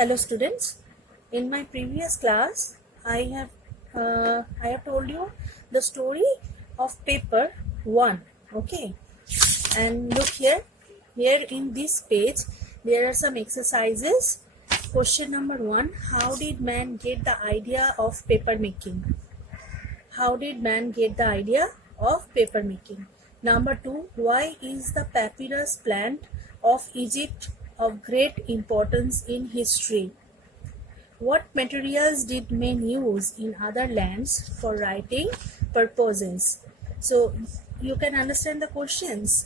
Hello students. In my previous class, I have told you the story of paper 1. Okay, and look here. Here in this page, there are some exercises. Question number 1: how did man get the idea of paper making? How did man get the idea of paper making? Number 2: why is the papyrus plant of Egypt of great importance in history? What materials did men use in other lands for writing purposes? So you can understand the questions.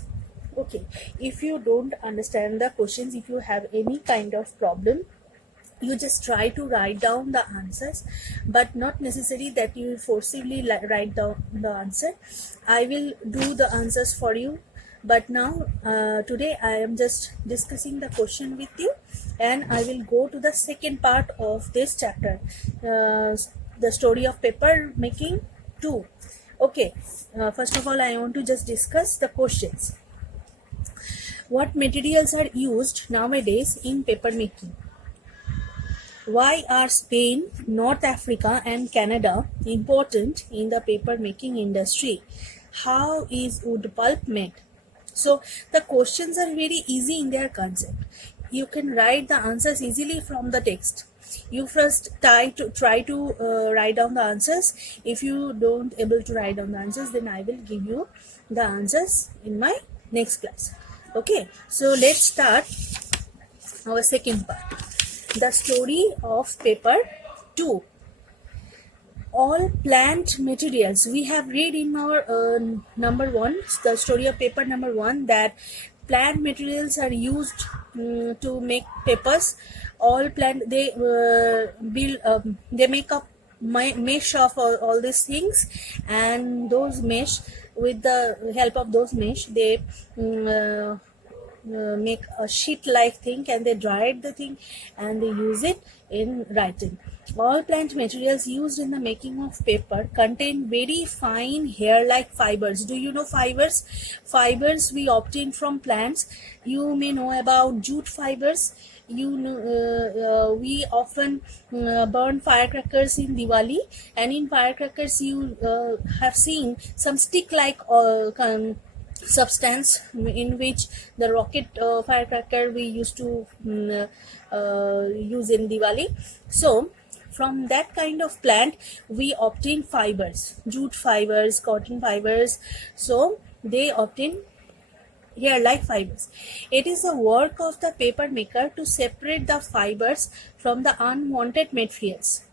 Okay, if you don't understand the questions, if you have any kind of problem, you just try to write down the answers, but not necessary that you forcibly write down the answer. I will do the answers for you, but now today I am just discussing the question with you, and I will go to the second part of this chapter, the story of paper making 2. Okay, first of all I want to just discuss the questions. What materials are used nowadays in paper making? Why are Spain, North Africa and Canada important in the paper making industry? How is wood pulp made? So the questions are very easy in their concept. You can write the answers easily from the text. You first try to write down the answers. If you don't able to write down the answers, then I will give you the answers in my next class. Okay, so let's start our second part. The story of paper 2. All plant materials. We have read in our number 1, the story of paper number 1, that plant materials are used to make papers. All plant, they make up mesh of all these things, and those mesh, with the help of those mesh, they make a sheet like thing, and they dried the thing and they use it in writing. All plant materials used in the making of paper contain very fine hair like fibers. Do you know fibers? Fibers we obtain from plants. You may know about jute fibers. You know, we often burn firecrackers in Diwali, and in firecrackers you have seen some stick like substance in which the rocket firecracker we used to use in Diwali. So from that kind of plant we obtain fibers, jute fibers, cotton fibers. So they obtain hair like fibers. It is the work of the paper maker to separate the fibers from the unwanted materials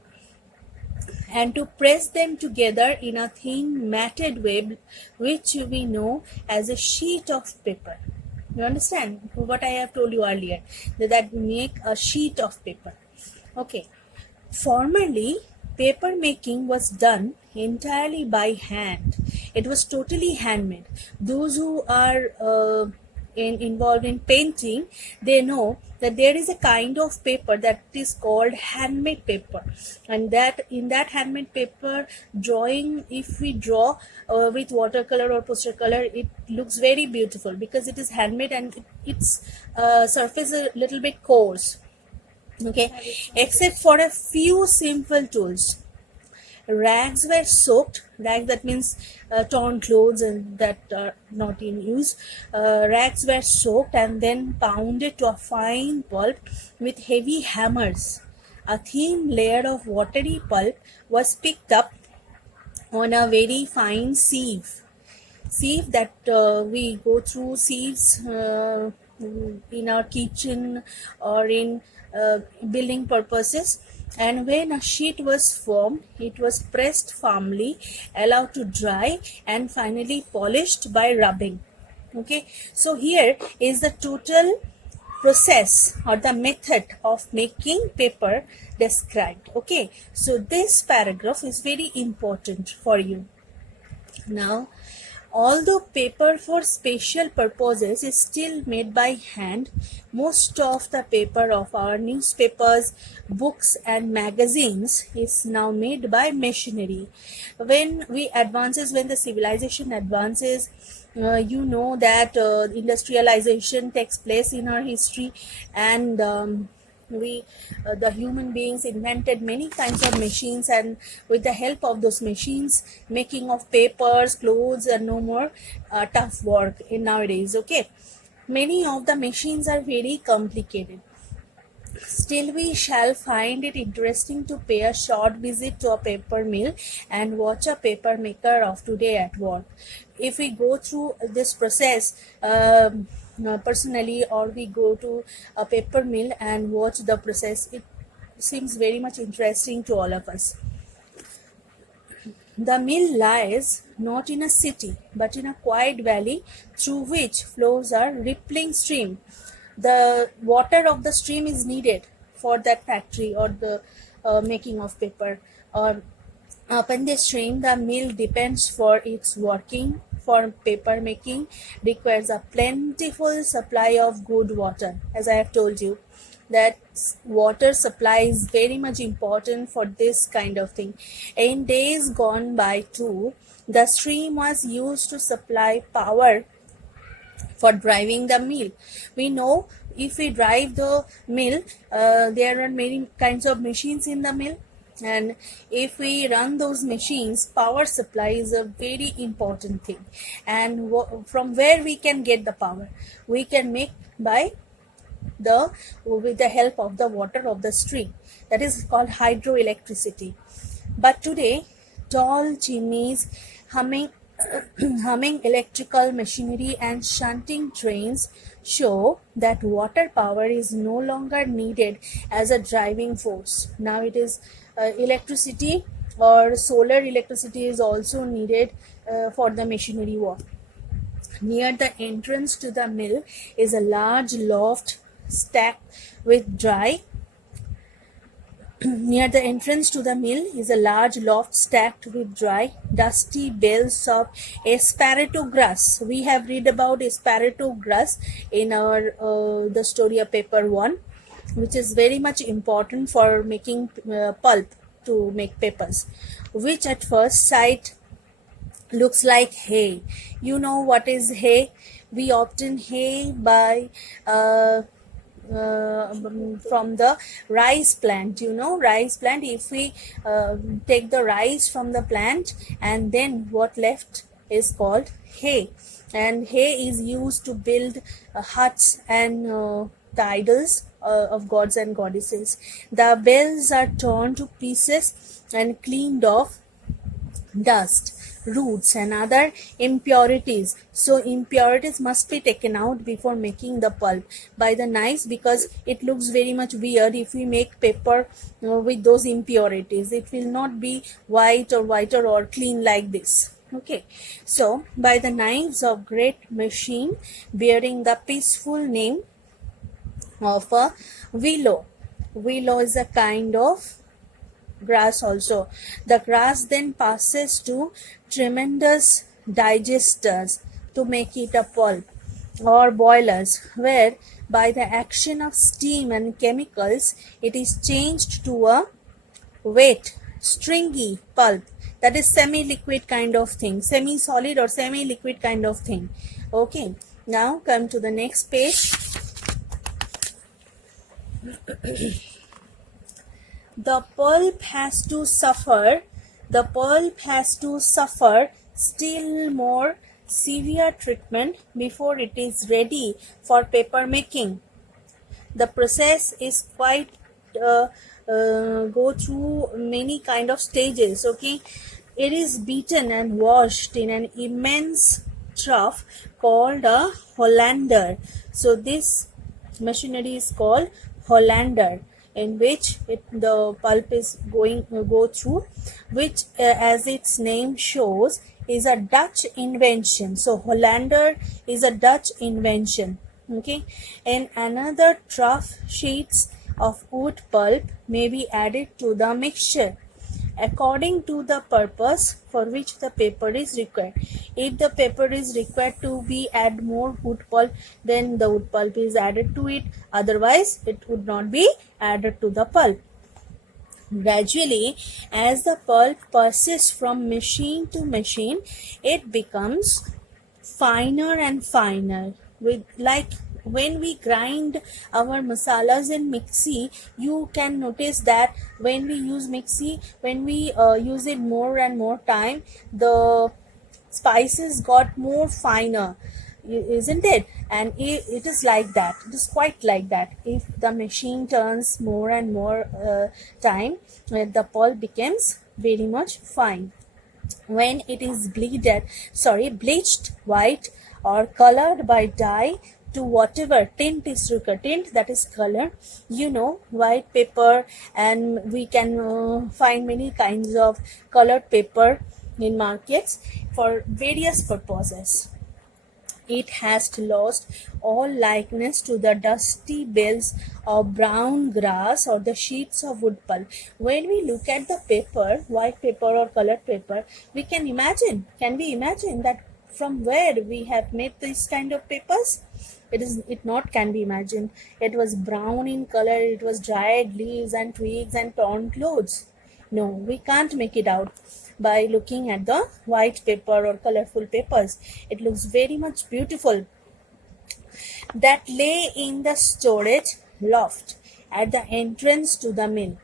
and to press them together in a thin matted web, which we know as a sheet of paper. You understand what I have told you earlier, that make a sheet of paper. Okay, formerly paper making was done entirely by hand. It was totally handmade. Those who are involved in painting, they know that there is a kind of paper that is called handmade paper, and that in that handmade paper, drawing, if we draw with watercolor or poster color, it looks very beautiful because it is handmade and its surface is a little bit coarse. Okay, except for a few simple tools. Rags were soaked. Rags, that means torn clothes and that are not in use. Rags were soaked and then pounded to a fine pulp with heavy hammers. A thin layer of watery pulp was picked up on a very fine sieve. Sieve that we go through sieves in our kitchen or in building purposes. And when a sheet was formed, it was pressed firmly, allowed to dry, and finally polished by rubbing. Okay, so here is the total process or the method of making paper described. Okay, so this paragraph is very important for you. Now, although paper for special purposes is still made by hand, most of the paper of our newspapers, books and magazines is now made by machinery. When the civilization advances, you know that industrialization takes place in our history, and The human beings invented many kinds of machines, and with the help of those machines, making of papers, clothes are no more tough work in nowadays. Okay, many of the machines are very complicated. Still, we shall find it interesting to pay a short visit to a paper mill and watch a paper maker of today at work. If we go through this process personally, or we go to a paper mill and watch the process, it seems very much interesting to all of us. The mill lies not in a city but in a quiet valley through which flows a rippling stream. The water of the stream is needed for that factory or the making of paper. Upon this stream, the mill depends for its working. For paper making requires a plentiful supply of good water. As I have told you, that water supply is very much important for this kind of thing. In days gone by too, the stream was used to supply power for driving the mill. We know if we drive the mill, there are many kinds of machines in the mill, and if we run those machines, power supply is a very important thing. And from where we can get the power? We can make with the help of the water of the stream. That is called hydroelectricity. But today, tall chimneys, humming electrical machinery and shunting trains show that water power is no longer needed as a driving force. Now it is electricity, or solar electricity is also needed for the machinery work. Near the entrance to the mill is a large loft stacked with dry Near the entrance to the mill is a large loft stacked with dry, dusty bales of esparato grass. We have read about esparato grass in our the story of paper 1, which is very much important for making pulp to make papers, which at first sight looks like hay. You know what is hay? We obtain hay by from the rice plant. Rice plant, if we take the rice from the plant, and then what left is called hay, and hay is used to build huts and the idols of gods and goddesses. The bells are torn to pieces and cleaned off dust, roots and other impurities. So impurities must be taken out before making the pulp by the knives, because it looks very much weird if we make paper with those impurities. It will not be whiter or clean like this. Okay, so by the knives of great machine bearing the peaceful name of a willow. Willow is a kind of grass also. The grass then passes to tremendous digesters to make it a pulp, or boilers, where by the action of steam and chemicals it is changed to a wet, stringy pulp, that is semi-liquid kind of thing, semi-solid or semi-liquid kind of thing. Okay, now come to the next page. The pulp has to suffer still more severe treatment before it is ready for paper making. The process is quite go through many kind of stages. Okay, it is beaten and washed in an immense trough called a Hollander. So this machinery is called Hollander, in which the pulp is go through, which as its name shows is a Dutch invention. So Hollander is a Dutch invention. Okay, and another trough sheets of wood pulp may be added to the mixture according to the purpose for which the paper is required. If the paper is required to be add more wood pulp, then the wood pulp is added to it, otherwise it would not be added to the pulp. Gradually, as the pulp passes from machine to machine, it becomes finer and finer, with like when we grind our masalas in mixie, you can notice that when we use mixie, when we use it more and more time, the spices got more finer, isn't it? And it is like that, it is quite like that. If the machine turns more and more time, the pulp becomes very much fine. When it is bleached white or colored by dye to whatever tint is required, tint, that is color, white paper, and we can find many kinds of colored paper in markets for various purposes. It has lost all likeness to the dusty bales of brown grass or the sheets of wood pulp. When we look at the paper, white paper or colored paper, we can we imagine that from where we have made this kind of papers? It not can be imagined. It was brown in color, it was dried leaves and twigs and torn clothes. No, we can't make it out by looking at the white paper or colorful papers. It looks very much beautiful. That lay in the storage loft at the entrance to the mill.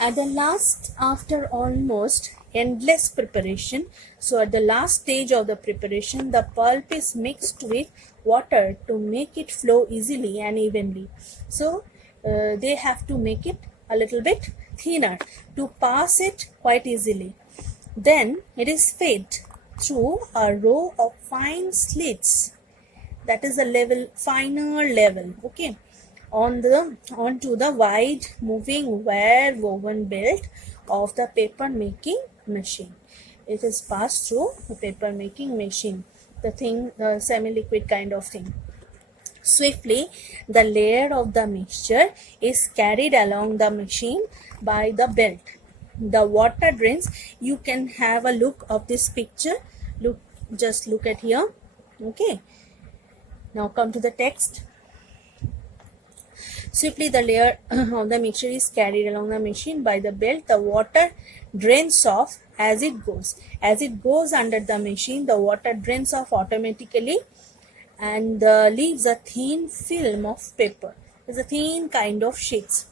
At the last, after almost endless preparation, so at the last stage of the preparation, the pulp is mixed with water to make it flow easily and evenly. So they have to make it a little bit thinner to pass it quite easily. Then it is fed through a row of fine slits, that is a finer level, okay, onto the wide moving wire woven belt of the paper making machine. It is passed through the paper making machine, the semi-liquid kind of thing. Swiftly, the layer of the mixture is carried along the machine by the belt. The water drains. You can have a look of this picture. Just look at here. Okay. Now come to the text. Swiftly, the layer of the mixture is carried along the machine by the belt. The water drains off as it goes. As it goes under the machine, the water drains off automatically and leaves a thin film of paper. It's a thin kind of sheets,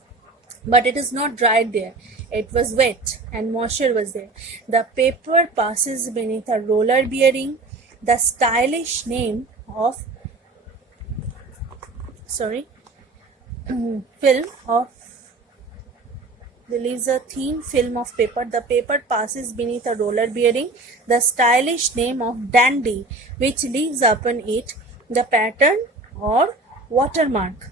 but it is not dried there. It was wet and moisture was there. The paper passes beneath a roller bearing the stylish name of film of there leaves a thin film of paper. The paper passes beneath a roller bearing the stylish name of dandy, which leaves upon it the pattern or watermark.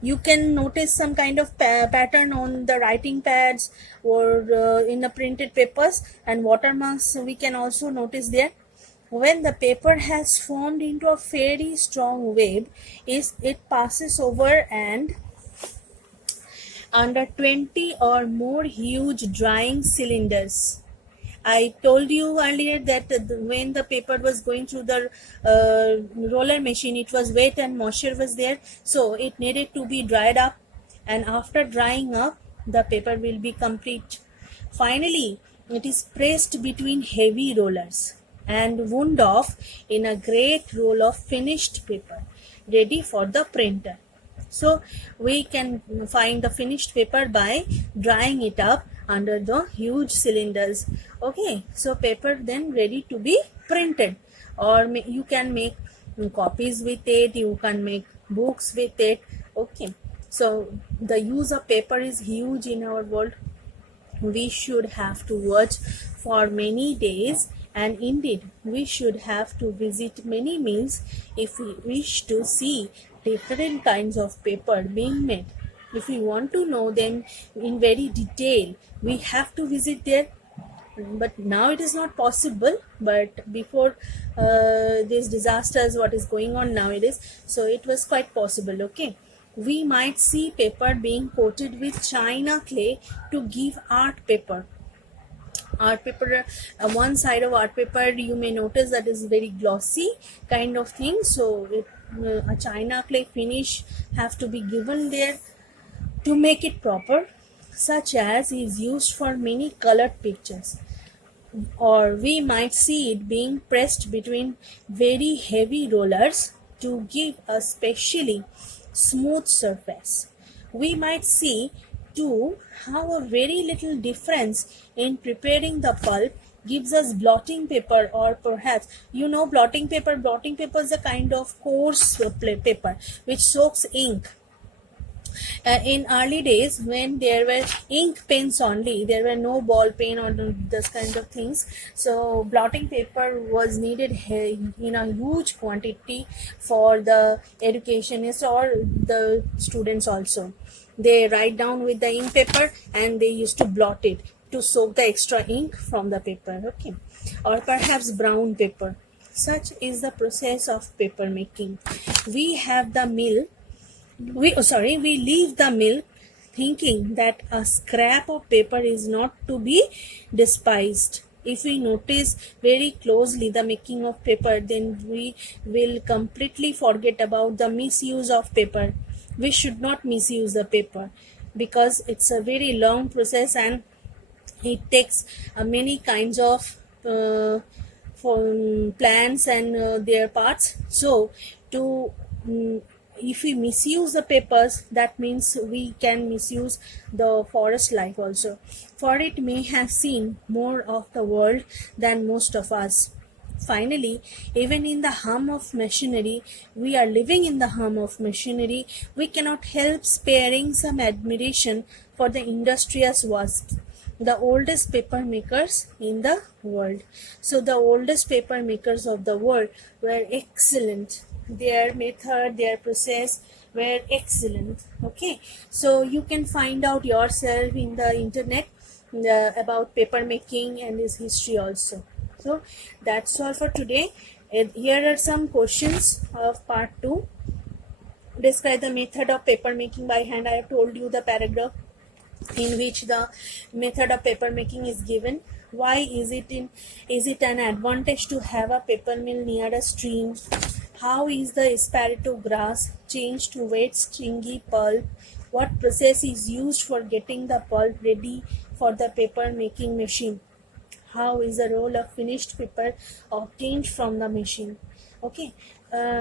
You can notice some kind of pattern on the writing pads or in the printed papers, and watermarks we can also notice there. When the paper has formed into a very strong web, it passes over and under 20 or more huge drying cylinders. I told you earlier that when the paper was going through the roller machine, it was wet and moisture was there, so it needed to be dried up, and after drying up, the paper will be complete. Finally, it is pressed between heavy rollers and wound off in a great roll of finished paper, ready for the printer. So we can find the finished paper by drying it up under the huge cylinders. Okay, so paper then ready to be printed, or you can make copies with it, you can make books with it. Okay, so the use of paper is huge in our world. We should have to watch for many days, and indeed we should have to visit many mills if we wish to see different kinds of paper being made. If we want to know them in very detail, we have to visit there. But now it is not possible, but before these disasters what is going on nowadays, so it was quite possible. Okay, we might see paper being coated with china clay to give art paper. One side of art paper you may notice that is very glossy kind of thing, so a china clay finish have to be given there to make it proper, such as is used for many colored pictures. Or we might see it being pressed between very heavy rollers to give a specially smooth surface. We might see too how a very little difference in preparing the pulp gives us blotting paper, or perhaps blotting paper. Blotting paper is a kind of coarse paper which soaks ink. In early days, when there were ink pens only, there were no ball pen or this kind of things, so blotting paper was needed in a huge quantity for the educationists or the students also. They write down with the ink paper and they used to blot it to soak the extra ink from the paper, okay, or perhaps brown paper. Such is the process of paper making. We have the mill we leave the mill thinking that a scrap of paper is not to be despised. If we notice very closely the making of paper, then we will completely forget about the misuse of paper. We should not misuse the paper because it's a very long process and it takes many kinds of plants and their parts. So to if we misuse the papers, that means we can misuse the forest life also, for it may have seen more of the world than most of us. Finally, even in the hum of machinery, we are living in the hum of machinery, we cannot help sparing some admiration for the industrious wasps, the oldest paper makers in the world. So the oldest paper makers of the world were excellent. Their method, their process were excellent. Okay, so you can find out yourself in the internet about paper making and its history also. So that's all for today. Here are some questions of part 2. Describe the method of paper making by hand. I have told you the paragraph in which the method of paper making is given. Why is it an advantage to have a paper mill near a stream? How is the Espiritu grass changed to wet stringy pulp? What process is used for getting the pulp ready for the paper making machine? How is the roll of finished paper obtained from the machine? Okay,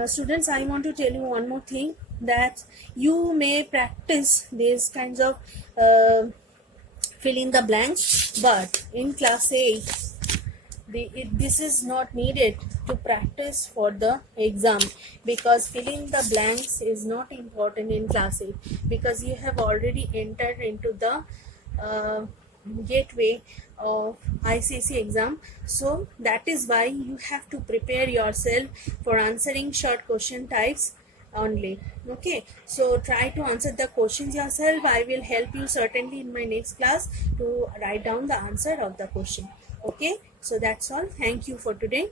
students, I want to tell you one more thing, that you may practice these kinds of fill in the blanks, but in class 8 this is not needed to practice for the exam, because filling the blanks is not important in class 8 because you have already entered into the gateway of ICSE exam. So that is why you have to prepare yourself for answering short question types only. Okay, so try to answer the questions yourself. I will help you certainly in my next class to write down the answer of the question. Okay, so that's all. Thank you for today.